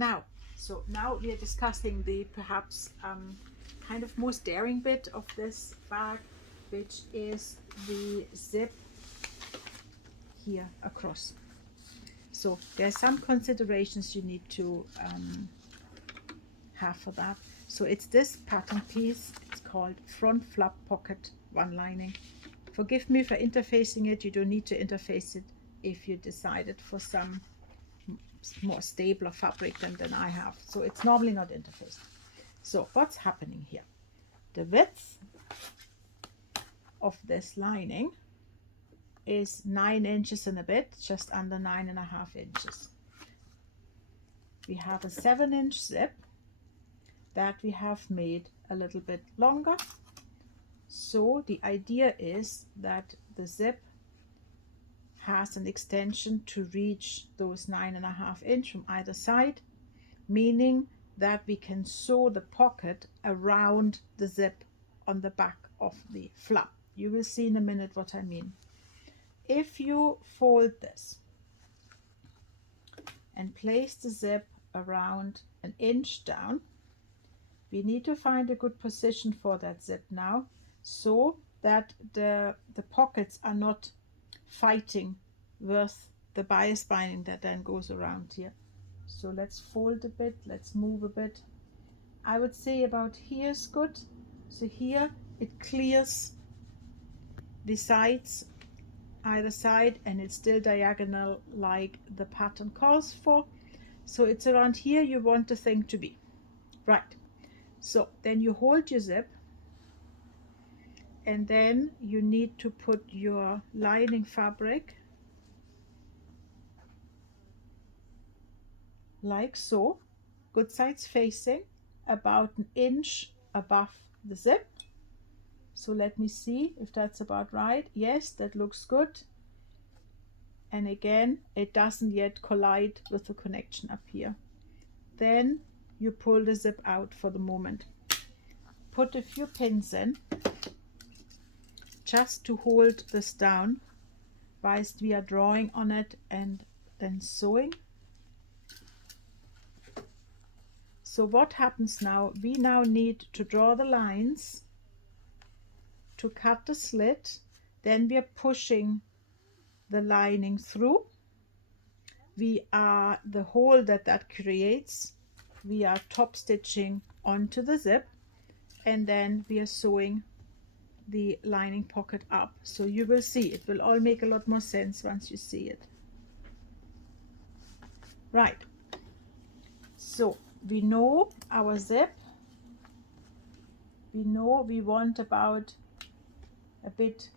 Now, so now we are discussing the perhaps kind of most daring bit of this bag, which is the zip here across. So there's some considerations you need to have for that. So it's this pattern piece. It's called front flap pocket one lining. Forgive me for interfacing it. You don't need to interface it if you decided for some more stable fabric than I have. So it's normally not interfaced. So what's happening here? The width of this lining is 9 inches and a bit, just under 9.5 inches. We have a 7-inch zip that we have made a little bit longer. So the idea is that the zip has an extension to reach those 9.5 inches from either side, meaning that we can sew the pocket around the zip on the back of the flap. You will see in a minute what I mean. If you fold this and place the zip around 1 inch down, we need to find a good position for that zip now, so that the pockets are not fighting with the bias binding that then goes around here. So let's fold a bit, let's move a bit. I would say about here is good. So here it clears the sides, either side, and it's still diagonal like the pattern calls for. So it's around here you want the thing to be. Right. So then you hold your zip, and then you need to put your lining fabric like so, good sides facing, about 1 inch above the zip. So let me see if that's about right. Yes, that looks good. And again, it doesn't yet collide with the connection up here. Then you pull the zip out for the moment. Put a few pins in just to hold this down whilst we are drawing on it and then sewing. So what happens now? We now need to draw the lines to cut the slit. Then we are pushing the lining through. We are the hole that creates. We are top stitching onto the zip, and then we are sewing the lining pocket up. So you will see it will all make a lot more sense once you see it. Right. So we know our zip. We know we want about a bit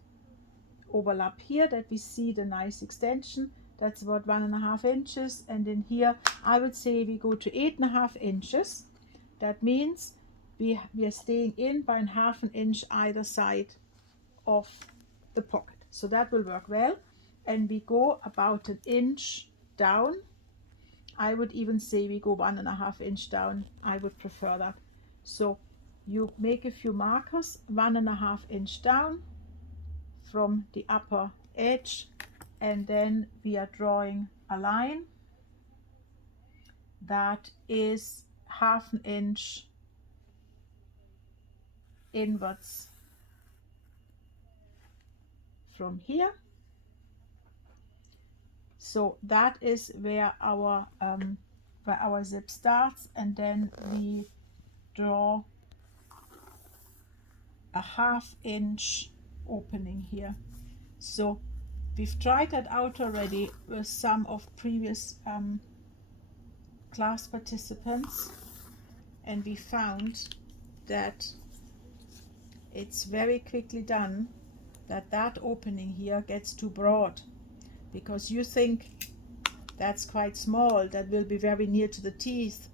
overlap here, that we see the nice extension. That's about 1.5 inches, and in here I would say we go to 8.5 inches. That means we are staying in by 1/2 inch either side of the pocket, so that will work well. And we go about 1 inch down. I would even say we go 1.5 inch down. I would prefer that. So you make a few markers 1.5 inch down from the upper edge, and then we are drawing a line that is 1/2 inch inwards from here. So that is where our zip starts, and then we draw a 1/2 inch opening here. So we've tried that out already with some of previous class participants, and we found that it's very quickly done, that opening here gets too broad, because you think that's quite small, that will be very near to the teeth,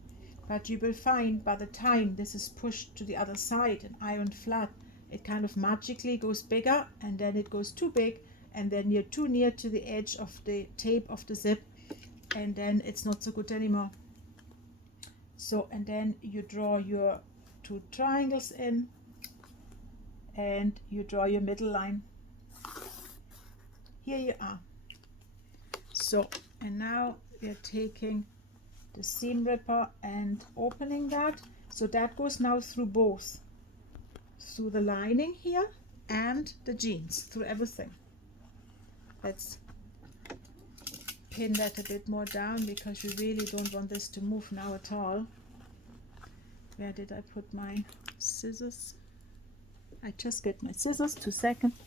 but you will find by the time this is pushed to the other side and ironed flat, it kind of magically goes bigger, and then it goes too big, and then you're too near to the edge of the tape of the zip, and then it's not so good anymore. So, and then you draw your 2 triangles in, and you draw your middle line. Here you are. So, and now we are taking the seam ripper and opening that. So that goes now through both, through the lining here and the jeans, through everything. Let's pin that a bit more down because we really don't want this to move now at all. Where did I put my scissors? I just get my scissors, 2 seconds.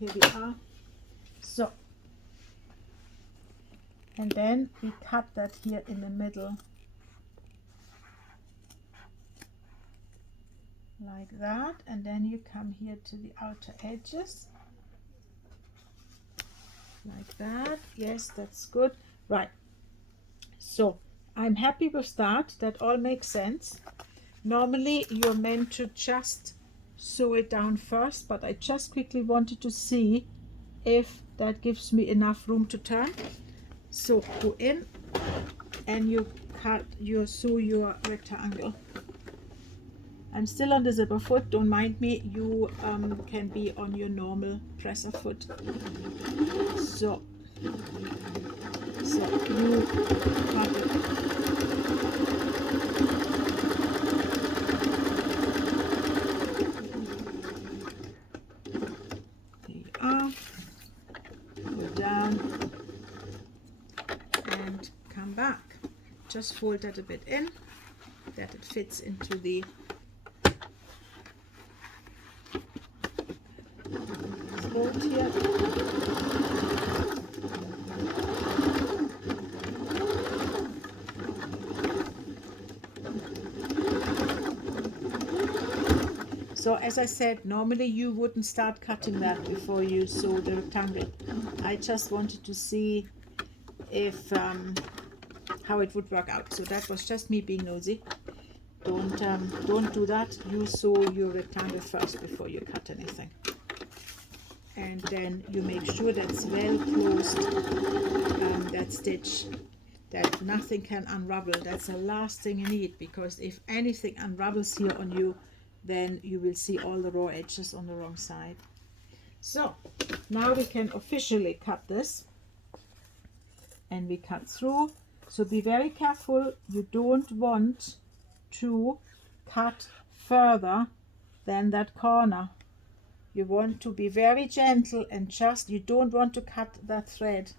Here we are. So, and then we cut that here in the middle, like that, and then you come here to the outer edges, like that. Yes, that's good. Right, so I'm happy with that. That all makes sense. Normally you're meant to just sew it down first, but I just quickly wanted to see if that gives me enough room to turn. So go in and you sew your rectangle. I'm still on the zipper foot, don't mind me. You can be on your normal presser foot. So you cut it. There you are. Go down and come back. Just fold that a bit in, that it fits into the throat here. So as I said, normally you wouldn't start cutting that before you sew the rectangle. I just wanted to see if how it would work out. So that was just me being nosy. Don't do that. You sew your rectangle first before you cut anything, and then you make sure that's well closed, that stitch, that nothing can unravel. That's the last thing you need, because if anything unravels here on you, then you will see all the raw edges on the wrong side. So now we can officially cut this, and we cut through. So be very careful. You don't want to cut further than that corner. You want to be very gentle and you don't want to cut that thread.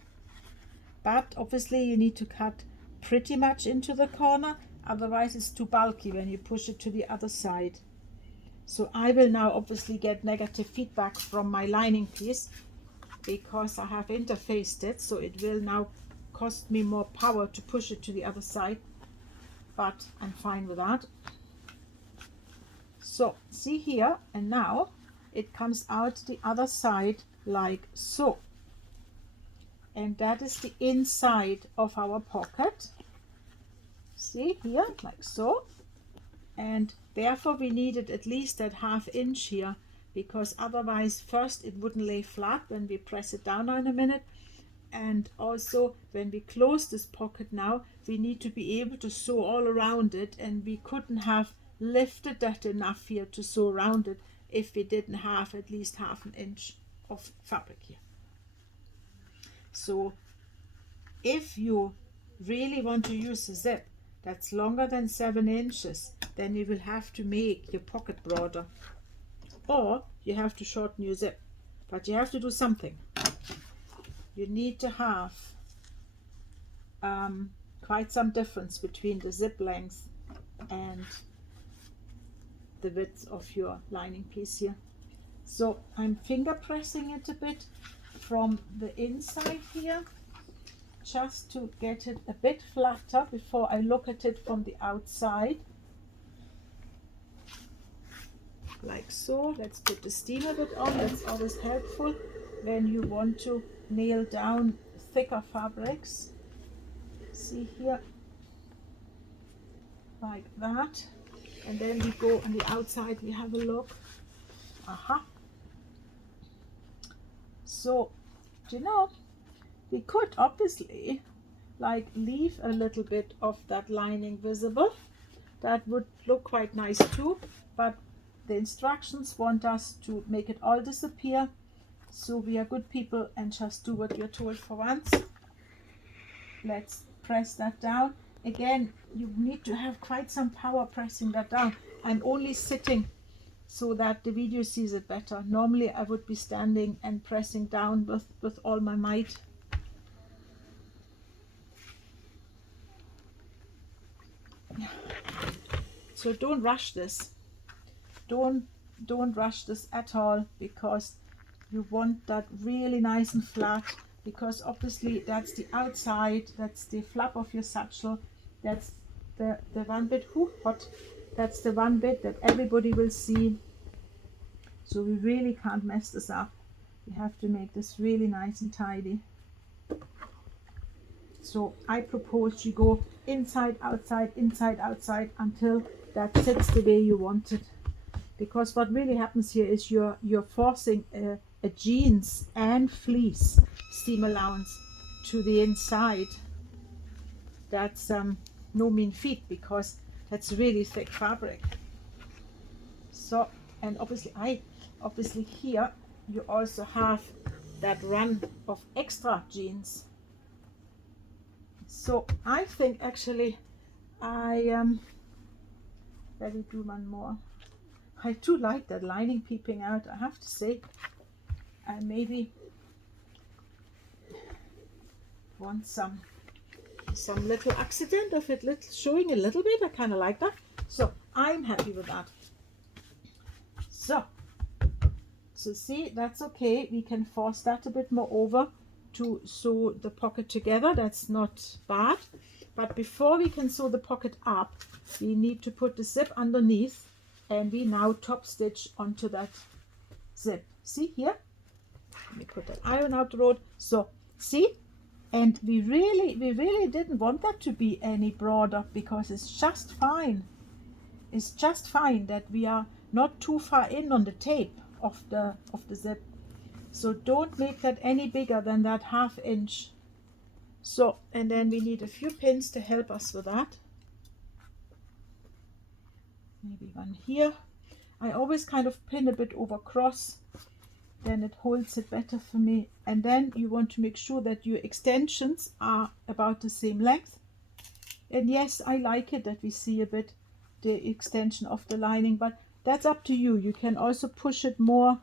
But obviously you need to cut pretty much into the corner, otherwise it's too bulky when you push it to the other side. So I will now obviously get negative feedback from my lining piece because I have interfaced it, so it will now cost me more power to push it to the other side, but I'm fine with that. So see here, and now it comes out the other side like so, and that is the inside of our pocket. See here, like so, and therefore we needed at least that 1/2 inch here, because otherwise first it wouldn't lay flat when we press it down in a minute. And also when we close this pocket now, we need to be able to sew all around it, and we couldn't have lifted that enough here to sew around it if we didn't have at least 1/2 inch of fabric here. So if you really want to use a zip that's longer than 7 inches, then you will have to make your pocket broader, or you have to shorten your zip, but you have to do something. You need to have quite some difference between the zip length and the width of your lining piece here. So I'm finger pressing it a bit from the inside here, just to get it a bit flatter before I look at it from the outside, like so. Let's put the steam a bit on. That's always helpful when you want to nail down thicker fabrics. See here, like that, and then we go on the outside, we have a look. So you know, we could obviously like leave a little bit of that lining visible. That would look quite nice too, but the instructions want us to make it all disappear. So we are good people and just do what we are told for once. Let's press that down. again, you need to have quite some power pressing that down. I'm only sitting so that the video sees it better. Normally I would be standing and pressing down with all my might. So don't rush this. Don't rush this at all, because you want that really nice and flat, because obviously that's the outside, that's the flap of your satchel, that's the one bit, hot, that's the one bit that everybody will see. So we really can't mess this up. We have to make this really nice and tidy. So I propose you go inside, outside, until that sits the way you want it. Because what really happens here is you're forcing a jeans and fleece seam allowance to the inside. That's no mean feat, because that's really thick fabric. So, and obviously here you also have that run of extra jeans. So I think actually let me do one more. I do like that lining peeping out, I have to say. I maybe want some little accident of it showing a little bit. I kind of like that. So I'm happy with that. So see, that's okay. We can force that a bit more over to sew the pocket together. That's not bad. But before we can sew the pocket up, we need to put the zip underneath, and we now top stitch onto that zip. See here? Let me put that iron out the road. So see, and we really didn't want that to be any broader, because it's just fine. It's just fine that we are not too far in on the tape of the zip. So don't make that any bigger than that 1/2 inch. So, and then we need a few pins to help us with that. Maybe one here. I always kind of pin a bit over cross, then it holds it better for me. And then you want to make sure that your extensions are about the same length. And yes, I like it that we see a bit the extension of the lining, but that's up to you. You can also push it more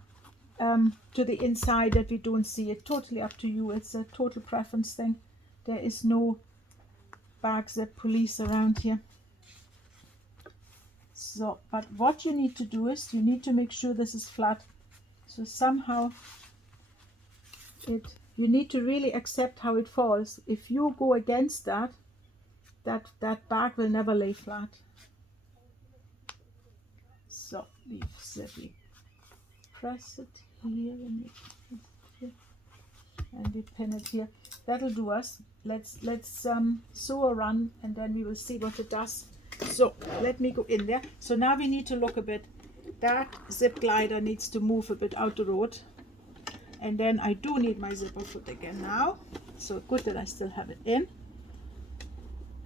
to the inside that we don't see it. Totally up to you. It's a total preference thing. There is no bag zip police around here. So, but what you need to do is you need to make sure this is flat. So somehow you need to really accept how it falls. If you go against that bag will never lay flat. So we press it here and we pin it here. That'll do us. Let's sew a run, and then we will see what it does. So let me go in there. So now we need to look a bit. That zip glider needs to move a bit out the road, and then I do need my zipper foot again now. So good that I still have it in.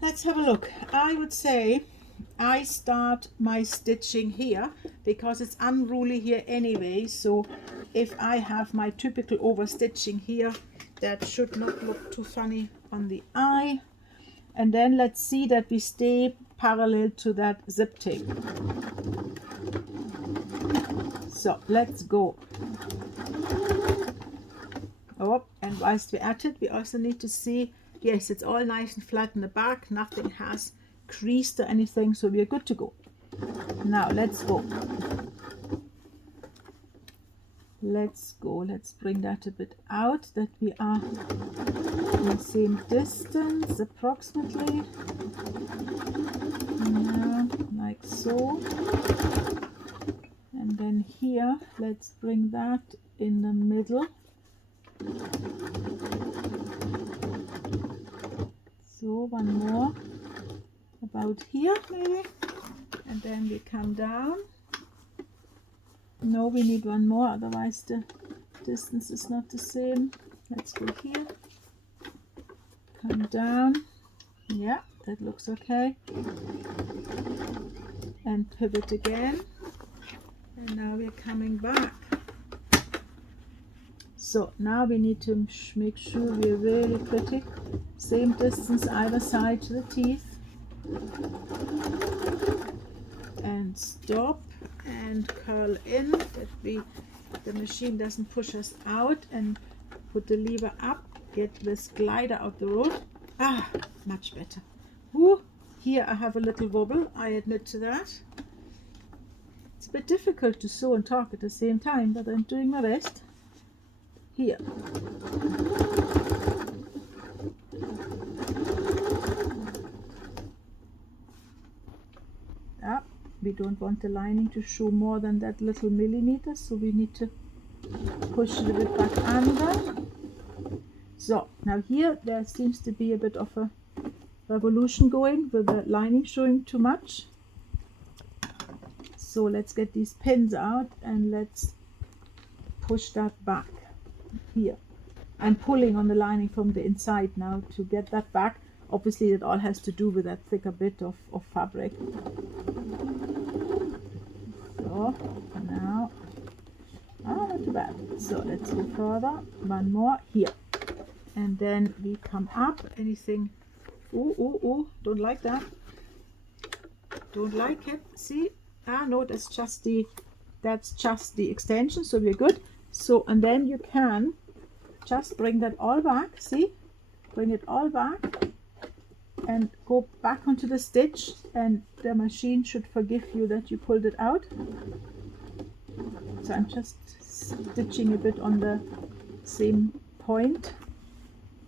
Let's have a look. I would say I start my stitching here because it's unruly here anyway. So if I have my typical over stitching here, that should not look too funny on the eye. And then let's see that we stay parallel to that zip tape. So let's go. Oh, and whilst we're at it, we also need to see, yes, it's all nice and flat in the back. Nothing has creased or anything, so we are good to go. Now let's go. Let's go. Let's bring that a bit out, that we are in the same distance approximately. Yeah, like so. And then here, let's bring that in the middle. So one more about here maybe, and then we come down. No, we need one more, otherwise the distance is not the same. Let's go here, come down. Yeah, that looks okay. And pivot again. And now we're coming back. So now we need to make sure we're really pretty. Same distance either side to the teeth. and stop and curl in, that the machine doesn't push us out, and put the lever up, get this glider out the road. Ah, much better. Ooh, here I have a little wobble, I admit to that. It's a bit difficult to sew and talk at the same time, but I'm doing my best. Here. We don't want the lining to show more than that little millimeter, so we need to push it a bit back under. So now here there seems to be a bit of a revolution going with the lining showing too much. So let's get these pins out and let's push that back. Here I'm pulling on the lining from the inside now to get that back. Obviously it all has to do with that thicker bit of fabric. So now, not too bad. So let's go further, one more here, and then we come up. Anything? Oh, don't like that. Don't like it. See? No, that's just the extension. So we're good. So and then you can just bring that all back. See? Bring it all back. And go back onto the stitch, and the machine should forgive you that you pulled it out. So I'm just stitching a bit on the same point.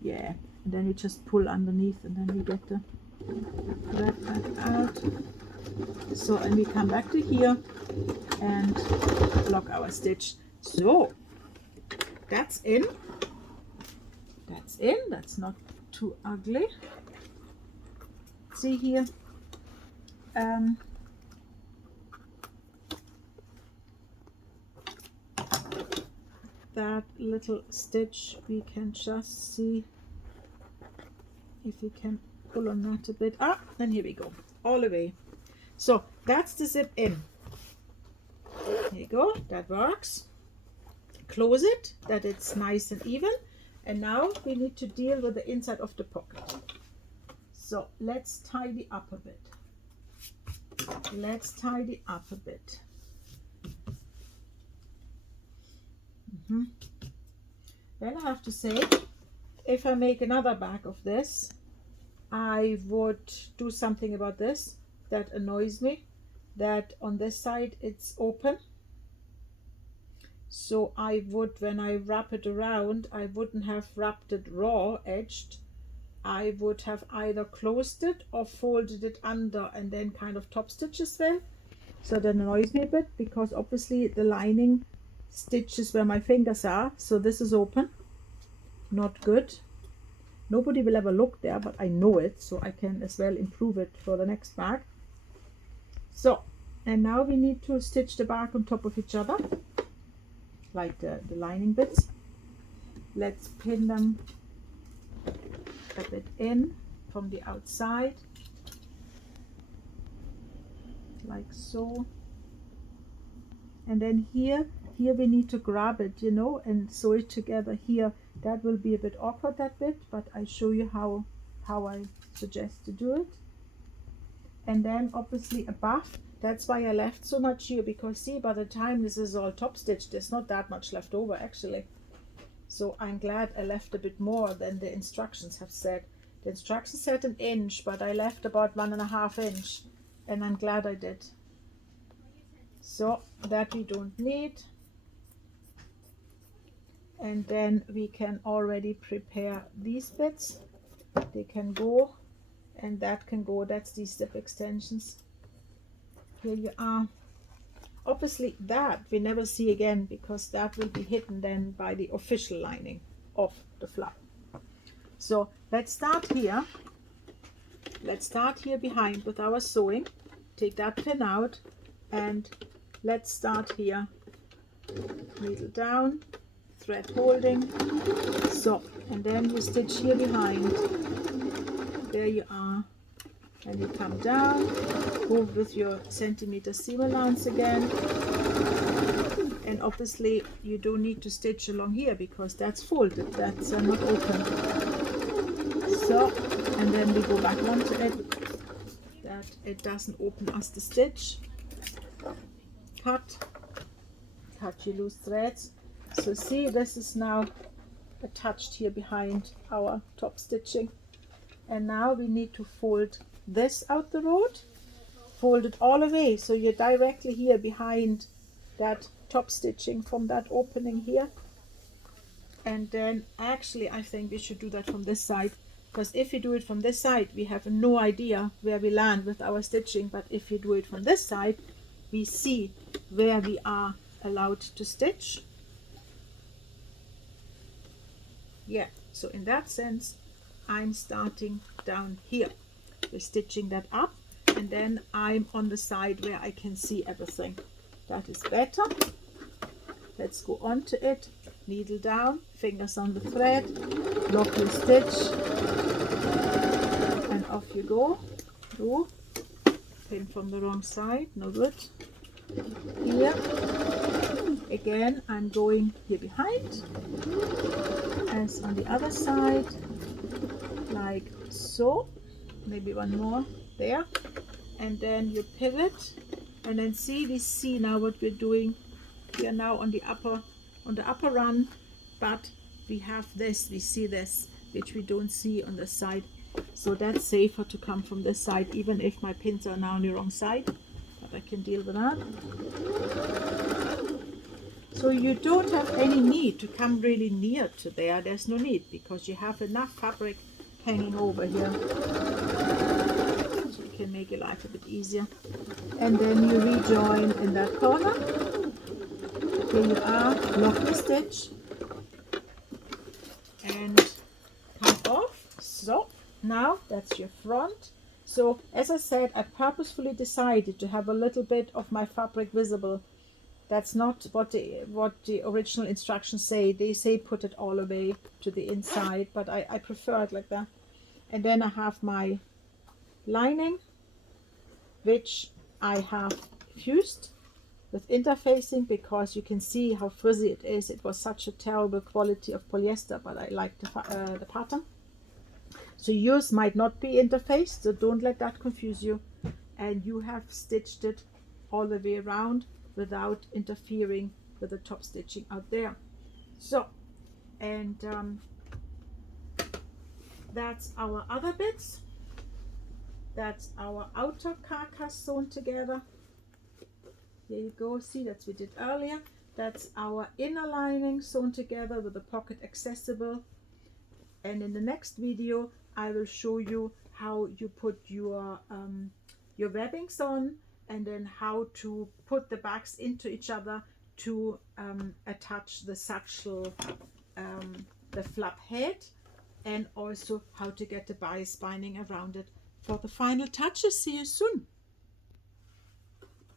Yeah, and then you just pull underneath, and then we get the thread back out. So, and we come back to here and lock our stitch. So that's in. That's in. That's not too ugly. See here, that little stitch, we can just see if we can pull on that a bit. And here we go, all the way. So that's the zip in. There you go, that works. Close it, that it's nice and even. And now we need to deal with the inside of the pocket. So let's tidy up a bit. Let's tidy up a bit. Then I have to say, if I make another bag of this, I would do something about this. That annoys me, that on this side it's open. So I would, when I wrap it around, I wouldn't have wrapped it raw edged. I would have either closed it or folded it under and then kind of top stitch as well. So that annoys me a bit, because obviously the lining stitches where my fingers are. So this is open, not good. Nobody will ever look there, but I know it, so I can as well improve it for the next bag. So, and now we need to stitch the bag on top of each other, like the lining bits. Let's pin them a bit in from the outside, like so. And then here we need to grab it, you know, and sew it together here. That will be a bit awkward, that bit, but I show you how I suggest to do it. And then obviously above, that's why I left so much here, because see, by the time this is all top stitched, there's not that much left over actually. So I'm glad I left a bit more than the instructions have said. The instructions said 1 inch, but I left about 1.5 inches, and I'm glad I did. So that we don't need. And then we can already prepare these bits. They can go, and that can go. That's these zip extensions. Here you are. Obviously that we never see again, because that will be hidden then by the official lining of the flap. So let's start here. Let's start here behind with our sewing. Take that pin out, and let's start here. Needle down, thread holding. So, and then you stitch here behind. There you are. And you come down, go with your centimeter seam allowance again. And obviously you don't need to stitch along here, because that's folded, that's not open. So, and then we go back onto it, that it doesn't open us the stitch. cut your loose threads. So see, this is now attached here behind our top stitching, and now we need to fold this out the road, fold it all away so you're directly here behind that top stitching from that opening here. And then actually I think we should do that from this side, because if you do it from this side we have no idea where we land with our stitching, but if you do it from this side we see where we are allowed to stitch. Yeah, so in that sense I'm starting down here, we're stitching that up, and then I'm on the side where I can see everything. That is better. Let's go on to it. Needle down, fingers on the thread, lock your stitch, and off you go. Go. Pin from the wrong side, no good. Here again I'm going here behind, as on the other side, like so. Maybe one more there, and then you pivot, and then we see now what we're doing. We are now on the upper run, but we have this, we see this, which we don't see on the side. So that's safer to come from this side, even if my pins are now on the wrong side, but I can deal with that. So you don't have any need to come really near to there. There's no need, because you have enough fabric hanging over here. So you can make your life a bit easier. And then you rejoin in that corner. Here you are, lock the stitch and come off. So now that's your front. So as I said, I purposefully decided to have a little bit of my fabric visible. That's not what the original instructions say. They say put it all away to the inside, but I prefer it like that. And then I have my lining, which I have fused with interfacing, because you can see how frizzy it is. It was such a terrible quality of polyester, but I like the pattern. So yours might not be interfaced, so don't let that confuse you. And you have stitched it all the way around without interfering with the top stitching out there. So, and that's our other bits. That's our outer carcass sewn together. There you go, see, that's what we did earlier. That's our inner lining sewn together with the pocket accessible. And in the next video I will show you how you put your webbings on, and then how to put the bags into each other to attach the satchel, the flap head, and also how to get the bias binding around it for the final touches. See you soon.